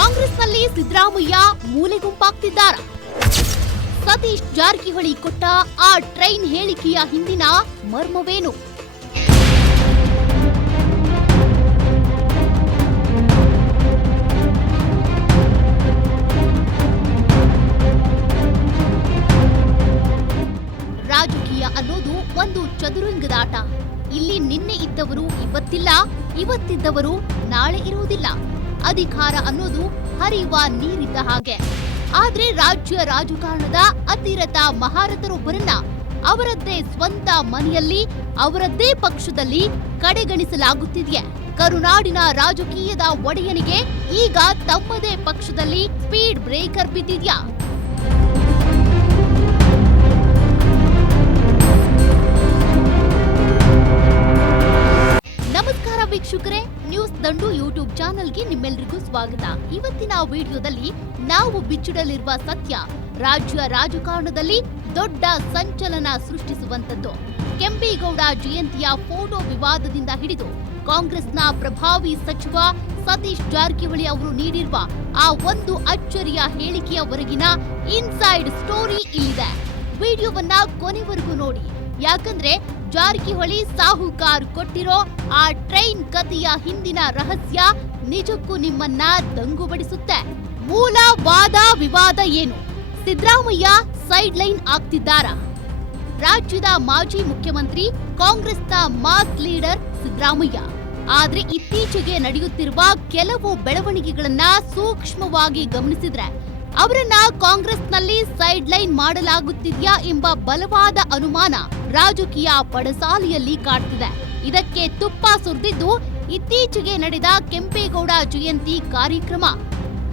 ಕಾಂಗ್ರೆಸ್ನಲ್ಲಿ ಸಿದ್ದರಾಮಯ್ಯ ಮೂಲೆ ಗುಂಪಾಗ್ತಿದ್ದಾರ? ಸತೀಶ್ ಜಾರಕಿಹೊಳಿ ಕೊಟ್ಟ ಆ ಟ್ರೈನ್ ಹೇಳಿಕೆಯ ಹಿಂದಿನ ಮರ್ಮವೇನು? ರಾಜಕೀಯ ಅನ್ನೋದು ಒಂದು ಚದುರಂಗದಾಟ. ಇಲ್ಲಿ ನಿನ್ನೆ ಇದ್ದವರು ಇವತ್ತಿಲ್ಲ, ಇವತ್ತಿದ್ದವರು ನಾಳೆ ಇರುವುದಿಲ್ಲ. ಅಧಿಕಾರ ಅನ್ನೋದು ಹರಿಯುವ ನೀರಿದ್ದ ಹಾಗೆ. ಆದ್ರೆ ರಾಜ್ಯ ರಾಜಕಾರಣದ ಅತಿರಥ ಮಹಾರಥರೊಬ್ಬರನ್ನ ಅವರದ್ದೇ ಸ್ವಂತ ಮನೆಯಲ್ಲಿ, ಅವರದ್ದೇ ಪಕ್ಷದಲ್ಲಿ ಕಡೆಗಣಿಸಲಾಗುತ್ತಿದೆಯೇ? ಕರುನಾಡಿನ ರಾಜಕೀಯದ ಒಡೆಯನಿಗೆ ಈಗ ತಮ್ಮದೇ ಪಕ್ಷದಲ್ಲಿ ಸ್ಪೀಡ್ ಬ್ರೇಕರ್ ಬಿದ್ದಿದ್ಯಾ? ನಮಸ್ಕಾರ ವೀಕ್ಷಕರೇ, ನ್ಯೂಸ್ ದಂಡು ಯೂಟ್ಯೂಬ್ ಚಾನೆಲ್ಗೆ ನಿಮ್ಮೆಲ್ಲರಿಗೂ ಸ್ವಾಗತ. ಇವತ್ತಿನ ವಿಡಿಯೋದಲ್ಲಿ ನಾವು ಬಿಚ್ಚಿಡಲಿರುವ ಸತ್ಯ ರಾಜ್ಯ ರಾಜಕಾರಣದಲ್ಲಿ ದೊಡ್ಡ ಸಂಚಲನ ಸೃಷ್ಟಿಸುವಂತದ್ದು. ಕೆಂಪೇಗೌಡ ಜಯಂತಿಯ ಫೋಟೋ ವಿವಾದದಿಂದ ಹಿಡಿದು ಕಾಂಗ್ರೆಸ್ನ ಪ್ರಭಾವಿ ಸಚಿವ ಸತೀಶ್ ಜಾರಕಿಹೊಳಿ ಅವರು ನೀಡಿರುವ ಆ ಒಂದು ಅಚ್ಚರಿಯ ಹೇಳಿಕೆಯವರೆಗಿನ ಇನ್ಸೈಡ್ ಸ್ಟೋರಿ ಇಲ್ಲಿದೆ. ವಿಡಿಯೋವನ್ನ ಕೊನೆವರೆಗೂ ನೋಡಿ, ಯಾಕಂದ್ರೆ ಜಾರಕಿಹೊಳಿ ಸಾಹುಕಾರ್ ಕೊಟ್ಟಿರೋ ಆ ಟ್ರೈನ್ ಕಥೆಯ ಹಿಂದಿನ ರಹಸ್ಯ ನಿಜಕ್ಕೂ ನಿಮ್ಮನ್ನ ದಂಗುಬಡಿಸುತ್ತೆ. ಮೂಲ ವಾದ ವಿವಾದ ಏನು? ಸಿದ್ದರಾಮಯ್ಯ ಸೈಡ್ ಲೈನ್ ಆಗ್ತಿದ್ದಾರಾ? ರಾಜ್ಯದ ಮಾಜಿ ಮುಖ್ಯಮಂತ್ರಿ, ಕಾಂಗ್ರೆಸ್ನ ಮಾಸ್ ಲೀಡರ್ ಸಿದ್ದರಾಮಯ್ಯ. ಆದ್ರೆ ಇತ್ತೀಚೆಗೆ ನಡೆಯುತ್ತಿರುವ ಕೆಲವು ಬೆಳವಣಿಗೆಗಳನ್ನ ಸೂಕ್ಷ್ಮವಾಗಿ ಗಮನಿಸಿದ್ರೆ ಅವರನ್ನ ಕಾಂಗ್ರೆಸ್ನಲ್ಲಿ ಸೈಡ್ ಲೈನ್ ಮಾಡಲಾಗುತ್ತಿದ್ಯಾ ಎಂಬ ಬಲವಾದ ಅನುಮಾನ ರಾಜಕೀಯ ಪಡಸಾಲೆಯಲ್ಲಿ ಕಾಡ್ತಿದೆ. ಇದಕ್ಕೆ ತುಪ್ಪ ಸುರಿದಿದ್ದು ಇತ್ತೀಚೆಗೆ ನಡೆದ ಕೆಂಪೇಗೌಡ ಜಯಂತಿ ಕಾರ್ಯಕ್ರಮ.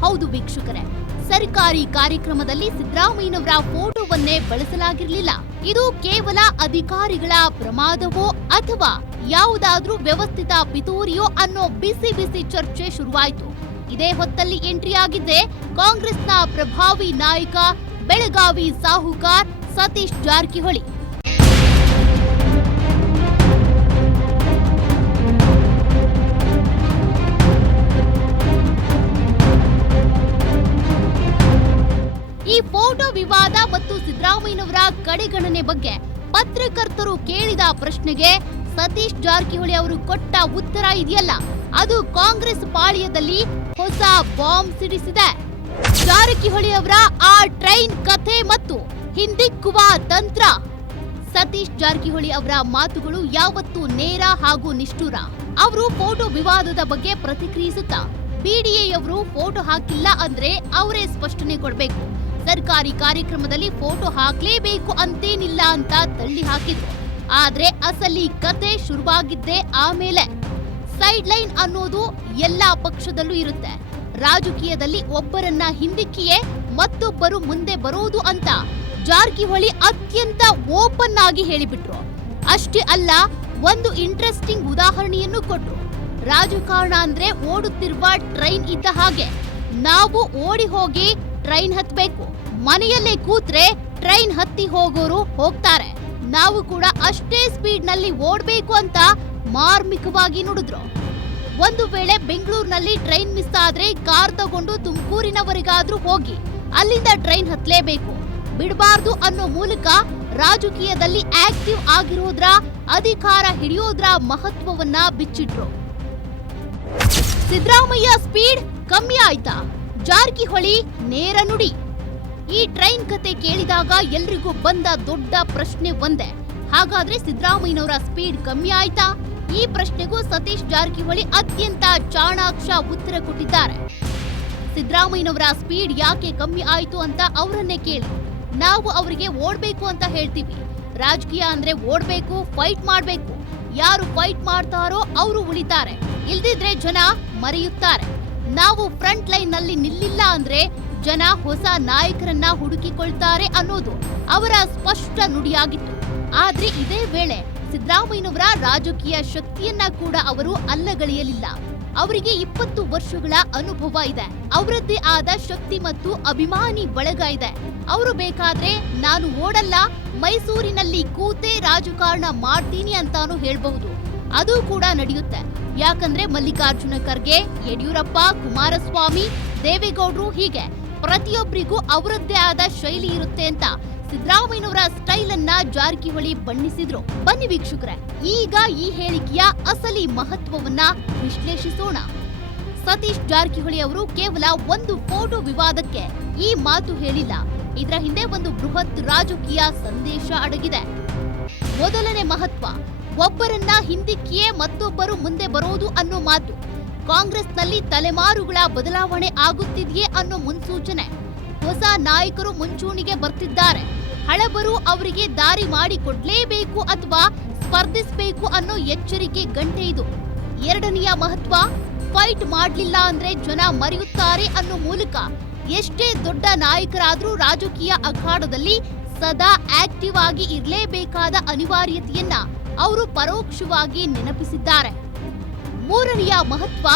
ಹೌದು ವೀಕ್ಷಕರೇ, ಸರ್ಕಾರಿ ಕಾರ್ಯಕ್ರಮದಲ್ಲಿ ಸಿದ್ದರಾಮಯ್ಯನವರ ಫೋಟೋವನ್ನೇ ಬಳಸಲಾಗಿರಲಿಲ್ಲ. ಇದು ಕೇವಲ ಅಧಿಕಾರಿಗಳ ಪ್ರಮಾದವೋ ಅಥವಾ ಯಾವುದಾದ್ರೂ ವ್ಯವಸ್ಥಿತ ಪಿತೂರಿಯೋ ಅನ್ನೋ ಬಿಸಿ ಬಿಸಿ ಚರ್ಚೆ ಶುರುವಾಯಿತು. ಇದೇ ಹೊತ್ತಲ್ಲಿ ಎಂಟ್ರಿ ಆಗಿದ್ದೆ ಕಾಂಗ್ರೆಸ್ನ ಪ್ರಭಾವಿ ನಾಯಕ, ಬೆಳಗಾವಿ ಸಾಹುಕಾರ್ ಸತೀಶ್ ಜಾರಕಿಹೊಳಿ. ಈ ಫೋಟೋ ವಿವಾದ ಮತ್ತು ಸಿದ್ದರಾಮಯ್ಯನವರ ಕಡೆಗಣನೆ ಬಗ್ಗೆ ಪತ್ರಕರ್ತರು ಕೇಳಿದ ಪ್ರಶ್ನೆಗೆ ಸತೀಶ್ ಜಾರಕಿಹೊಳಿ ಅವರು ಕೊಟ್ಟ ಉತ್ತರ ಇದೆಯಲ್ಲ, ಅದು ಕಾಂಗ್ರೆಸ್ ಪಾಳ್ಯದಲ್ಲಿ ಹೊಸ ಬಾಂಬ್ ಸಿಡಿಸಿದೆ. ಜಾರಕಿಹೊಳಿ ಅವರ ಆ ಟ್ರೈನ್ ಕಥೆ ಮತ್ತು ಹಿಂದಿಕ್ಕುವ ತಂತ್ರ. ಸತೀಶ್ ಜಾರಕಿಹೊಳಿ ಅವರ ಮಾತುಗಳು ಯಾವತ್ತೂ ನೇರ ಹಾಗೂ ನಿಷ್ಠುರ. ಅವರು ಫೋಟೋ ವಿವಾದದ ಬಗ್ಗೆ ಪ್ರತಿಕ್ರಿಯಿಸುತ್ತಾ, ಬಿಡಿಎಯವರು ಫೋಟೋ ಹಾಕಿಲ್ಲ ಅಂದ್ರೆ ಅವರೇ ಸ್ಪಷ್ಟನೆ ಕೊಡಬೇಕು, ಸರ್ಕಾರಿ ಕಾರ್ಯಕ್ರಮದಲ್ಲಿ ಫೋಟೋ ಹಾಕ್ಲೇಬೇಕು ಅಂತೇನಿಲ್ಲ ಅಂತ ತಳ್ಳಿ ಹಾಕಿದ್ರು. ಆದ್ರೆ ಅಸಲಿ ಕತೆ ಶುರುವಾಗಿದ್ದೇ ಆಮೇಲೆ. ಸೈಡ್ ಲೈನ್ ಅನ್ನೋದು ಎಲ್ಲಾ ಪಕ್ಷದಲ್ಲೂ ಇರುತ್ತೆ. ರಾಜಕೀಯದಲ್ಲಿ ಒಬ್ಬರನ್ನ ಹಿಂದಿಕ್ಕಿಯೇ ಮತ್ತೊಬ್ಬರು ಮುಂದೆ ಬರೋದು ಅಂತ ಜಾರಕಿಹೊಳಿ ಅತ್ಯಂತ ಓಪನ್ ಆಗಿ ಹೇಳಿಬಿಟ್ರು. ಅಷ್ಟೇ ಅಲ್ಲ, ಒಂದು ಇಂಟ್ರೆಸ್ಟಿಂಗ್ ಉದಾಹರಣೆಯನ್ನು ಕೊಟ್ರು. ರಾಜಕಾರಣ ಅಂದ್ರೆ ಓಡುತ್ತಿರುವ ಟ್ರೈನ್ ಇದ್ದ ಹಾಗೆ. ನಾವು ಓಡಿ ಹೋಗಿ ಟ್ರೈನ್ ಹತ್ಬೇಕು, ಮನೆಯಲ್ಲೇ ಕೂತ್ರೆ ಟ್ರೈನ್ ಹತ್ತಿ ಹೋಗೋರು ಹೋಗ್ತಾರೆ. ನಾವು ಕೂಡ ಅಷ್ಟೇ ಸ್ಪೀಡ್ ನಲ್ಲಿ ಓಡ್ಬೇಕು ಅಂತ ಮಾರ್ಮಿಕವಾಗಿ ನುಡಿದ್ರು. ಒಂದು ವೇಳೆ ಬೆಂಗಳೂರಿನಲ್ಲಿ ಟ್ರೈನ್ ಮಿಸ್ ಆದ್ರೆ ಕಾರ್ ತಗೊಂಡು ತುಮಕೂರಿನವರೆಗಾದ್ರೂ ಹೋಗಿ ಅಲ್ಲಿಂದ ಟ್ರೈನ್ ಹತ್ಲೇಬೇಕು, ಬಿಡಬಾರ್ದು ಅನ್ನೋ ಮೂಲಕ ರಾಜಕೀಯದಲ್ಲಿ ಆಕ್ಟಿವ್ ಆಗಿರೋದ್ರ, ಅಧಿಕಾರ ಹಿಡಿಯೋದ್ರ ಮಹತ್ವವನ್ನ ಬಿಚ್ಚಿಟ್ರು. ಸಿದ್ದರಾಮಯ್ಯ ಸ್ಪೀಡ್ ಕಮ್ಮಿ ಆಯ್ತಾ? ಜಾರಕಿಹೊಳಿ ನೇರ ನುಡಿ. ಈ ಟ್ರೈನ್ ಕತೆ ಕೇಳಿದಾಗ ಎಲ್ರಿಗೂ ಬಂದ ದೊಡ್ಡ ಪ್ರಶ್ನೆ ಒಂದೇ, ಹಾಗಾದ್ರೆ ಸಿದ್ದರಾಮಯ್ಯನವರ ಸ್ಪೀಡ್ ಕಮ್ಮಿ ಆಯ್ತಾ? ಈ ಪ್ರಶ್ನೆಗೂ ಸತೀಶ್ ಜಾರಕಿಹೊಳಿ ಅತ್ಯಂತ ಚಾಣಾಕ್ಷ ಉತ್ತರ ಕೊಟ್ಟಿದ್ದಾರೆ. ಸಿದ್ದರಾಮಯ್ಯನವರ ಸ್ಪೀಡ್ ಯಾಕೆ ಕಮ್ಮಿ ಆಯ್ತು ಅಂತ ಅವರನ್ನೇ ಕೇಳಿ. ನಾವು ಅವರಿಗೆ ಓಡ್ಬೇಕು ಅಂತ ಹೇಳ್ತೀವಿ. ರಾಜಕೀಯ ಅಂದ್ರೆ ಓಡ್ಬೇಕು, ಫೈಟ್ ಮಾಡ್ಬೇಕು. ಯಾರು ಫೈಟ್ ಮಾಡ್ತಾರೋ ಅವರು ಉಳಿತಾರೆ, ಇಲ್ದಿದ್ರೆ ಜನ ಮರೆಯುತ್ತಾರೆ. ನಾವು ಫ್ರಂಟ್ ಲೈನ್ ನಲ್ಲಿ ನಿಲ್ಲಿಲ್ಲ ಅಂದ್ರೆ ಜನ ಹೊಸ ನಾಯಕರನ್ನ ಹುಡುಕಿಕೊಳ್ತಾರೆ ಅನ್ನೋದು ಅವರ ಸ್ಪಷ್ಟ ನುಡಿಯಾಗಿತ್ತು. ಆದ್ರೆ ಇದೇ ವೇಳೆ ಸಿದ್ದರಾಮಯ್ಯನವರ ರಾಜಕೀಯ ಶಕ್ತಿಯನ್ನ ಕೂಡ ಅವರು ಅಲ್ಲಗಳೆಯಲಿಲ್ಲ. ಅವರಿಗೆ 20 ವರ್ಷಗಳ ಅನುಭವ ಇದೆ. ಅವರದ್ದೇ ಆದ ಶಕ್ತಿ ಮತ್ತು ಅಭಿಮಾನಿ ಬಳಗ ಇದೆ. ಅವರು ಬೇಕಾದ್ರೆ ನಾನು ಓಡಲ್ಲ, ಮೈಸೂರಿನಲ್ಲಿ ಕೂತೇ ರಾಜಕಾರಣ ಮಾಡ್ತೀನಿ ಅಂತಾನು ಹೇಳ್ಬಹುದು. ಅದು ಕೂಡ ನಡೆಯುತ್ತೆ. ಯಾಕಂದ್ರೆ ಮಲ್ಲಿಕಾರ್ಜುನ ಖರ್ಗೆ, ಯಡಿಯೂರಪ್ಪ, ಕುಮಾರಸ್ವಾಮಿ, ದೇವೇಗೌಡರು ಹೀಗೆ ಪ್ರತಿಯೊಬ್ಬರಿಗೂ ಅವರದ್ದೇ ಆದ ಶೈಲಿ ಇರುತ್ತೆ ಅಂತ ಸಿದ್ದರಾಮಯ್ಯನವರ ಸ್ಟೈಲ್ ಅನ್ನ ಜಾರಕಿಹೊಳಿ ಬಣ್ಣಿಸಿದ್ರು. ಬನ್ನಿ ವೀಕ್ಷಕರೇ, ಈಗ ಈ ಹೇಳಿಕೆಯ ಅಸಲಿ ಮಹತ್ವವನ್ನ ವಿಶ್ಲೇಷಿಸೋಣ. ಸತೀಶ್ ಜಾರಕಿಹೊಳಿ ಅವರು ಕೇವಲ ಒಂದು ಫೋಟೋ ವಿವಾದಕ್ಕೆ ಈ ಮಾತು ಹೇಳಿಲ್ಲ. ಇದರ ಹಿಂದೆ ಒಂದು ಬೃಹತ್ ರಾಜಕೀಯ ಸಂದೇಶ ಅಡಗಿದೆ. ಮೊದಲನೇ ಮಹತ್ವ, ಒಬ್ಬರನ್ನ ಹಿಂದಿಕ್ಕಿಯೇ ಮತ್ತೊಬ್ಬರು ಮುಂದೆ ಬರೋದು ಅನ್ನೋ ಮಾತು. ಕಾಂಗ್ರೆಸ್ನಲ್ಲಿ ತಲೆಮಾರುಗಳ ಬದಲಾವಣೆ ಆಗುತ್ತಿದೆಯೇ ಅನ್ನೋ ಮುನ್ಸೂಚನೆ. ಹೊಸ ನಾಯಕರು ಮುಂಚೂಣಿಗೆ ಬರ್ತಿದ್ದಾರೆ. ಹಳಬರು ಅವರಿಗೆ ದಾರಿ ಮಾಡಿಕೊಡ್ಲೇಬೇಕು ಅಥವಾ ಸ್ಪರ್ಧಿಸಬೇಕು ಅನ್ನೋ ಎಚ್ಚರಿಕೆ ಗಂಟೆ ಇದು. ಎರಡನೆಯ ಮಹತ್ವ, ಫೈಟ್ ಮಾಡ್ಲಿಲ್ಲ ಅಂದ್ರೆ ಜನ ಮರೆಯುತ್ತಾರೆ ಅನ್ನೋ ಮೂಲಕ ಎಷ್ಟೇ ದೊಡ್ಡ ನಾಯಕರಾದ್ರೂ ರಾಜಕೀಯ ಅಖಾಡದಲ್ಲಿ ಸದಾ ಆಕ್ಟಿವ್ ಆಗಿ ಇರಲೇಬೇಕಾದ ಅನಿವಾರ್ಯತೆಯನ್ನ ಅವರು ಪರೋಕ್ಷವಾಗಿ ನೆನಪಿಸಿದ್ದಾರೆ. ಮೂರನೆಯ ಮಹತ್ವ,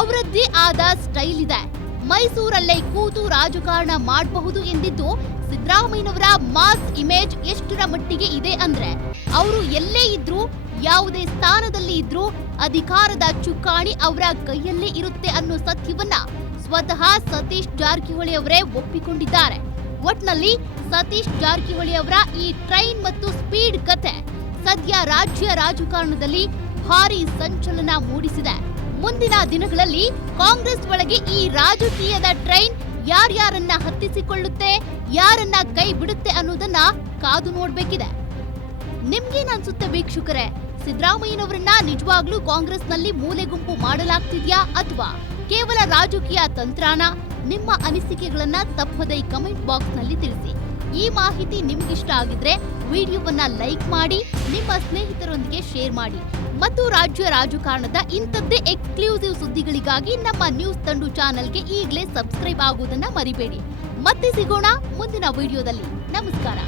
ಅವರದ್ದೇ ಆದ ಸ್ಟೈಲ್ ಇದೆ. ಮೈಸೂರಲ್ಲೇ ಕೂತು ರಾಜಕಾರಣ ಮಾಡಬಹುದು ಎಂದಿದ್ದು ಸಿದ್ದರಾಮಯ್ಯನವರ ಮಾಸ್ ಇಮೇಜ್ ಎಷ್ಟರ ಮಟ್ಟಿಗೆ ಇದೆ ಅಂದ್ರೆ ಅವರು ಎಲ್ಲೇ ಇದ್ರೂ, ಯಾವುದೇ ಸ್ಥಾನದಲ್ಲಿ ಇದ್ರೂ ಅಧಿಕಾರದ ಚುಕ್ಕಾಣಿ ಅವರ ಕೈಯಲ್ಲೇ ಇರುತ್ತೆ ಅನ್ನೋ ಸತ್ಯವನ್ನ ಸ್ವತಃ ಸತೀಶ್ ಜಾರಕಿಹೊಳಿ ಅವರೇ ಒಪ್ಪಿಕೊಂಡಿದ್ದಾರೆ. ಒಟ್ನಲ್ಲಿ ಸತೀಶ್ ಜಾರಕಿಹೊಳಿ ಅವರ ಈ ಟ್ರೈನ್ ಮತ್ತು ಸ್ಪೀಡ್ ಕತೆ ಸದ್ಯ ರಾಜ್ಯ ರಾಜಕಾರಣದಲ್ಲಿ ಭಾರಿ ಸಂಚಲನ ಮೂಡಿಸಿದೆ. ಮುಂದಿನ ದಿನಗಳಲ್ಲಿ ಕಾಂಗ್ರೆಸ್ ಒಳಗೆ ಈ ರಾಜಕೀಯದ ಟ್ರೈನ್ ಯಾರ್ಯಾರನ್ನ ಹತ್ತಿಸಿಕೊಳ್ಳುತ್ತೆ, ಯಾರನ್ನ ಕೈ ಬಿಡುತ್ತೆ ಅನ್ನೋದನ್ನ ಕಾದು ನೋಡ್ಬೇಕಿದೆ. ನಿಮ್ಗೇನ್ ಅನ್ಸುತ್ತೆ ವೀಕ್ಷಕರೇ? ಸಿದ್ದರಾಮಯ್ಯನವರನ್ನ ನಿಜವಾಗ್ಲೂ ಕಾಂಗ್ರೆಸ್ನಲ್ಲಿ ಮೂಲೆ ಗುಂಪು ಮಾಡಲಾಗ್ತಿದ್ಯಾ ಅಥವಾ ಕೇವಲ ರಾಜಕೀಯ ತಂತ್ರಾನ? ನಿಮ್ಮ ಅನಿಸಿಕೆಗಳನ್ನ ತಪ್ಪದೇ ಕಮೆಂಟ್ ಬಾಕ್ಸ್ ನಲ್ಲಿ ತಿಳಿಸಿ. ಈ ಮಾಹಿತಿ ನಿಮ್ಗಿಷ್ಟ ಆಗಿದ್ರೆ ವಿಡಿಯೋವನ್ನ ಲೈಕ್ ಮಾಡಿ, ನಿಮ್ಮ ಸ್ನೇಹಿತರೊಂದಿಗೆ ಶೇರ್ ಮಾಡಿ ಮತ್ತು ರಾಜ್ಯ ರಾಜಕಾರಣದ ಇಂಥದ್ದೇ ಎಕ್ಸ್ಕ್ಲೂಸಿವ್ ಸುದ್ದಿಗಳಿಗಾಗಿ ನಮ್ಮ ನ್ಯೂಸ್ ತಂಡು ಚಾನೆಲ್ಗೆ ಈಗಲೇ ಸಬ್ಸ್ಕ್ರೈಬ್ ಆಗುವುದನ್ನ ಮರಿಬೇಡಿ. ಮತ್ತೆ ಸಿಗೋಣ ಮುಂದಿನ ವಿಡಿಯೋದಲ್ಲಿ. ನಮಸ್ಕಾರ.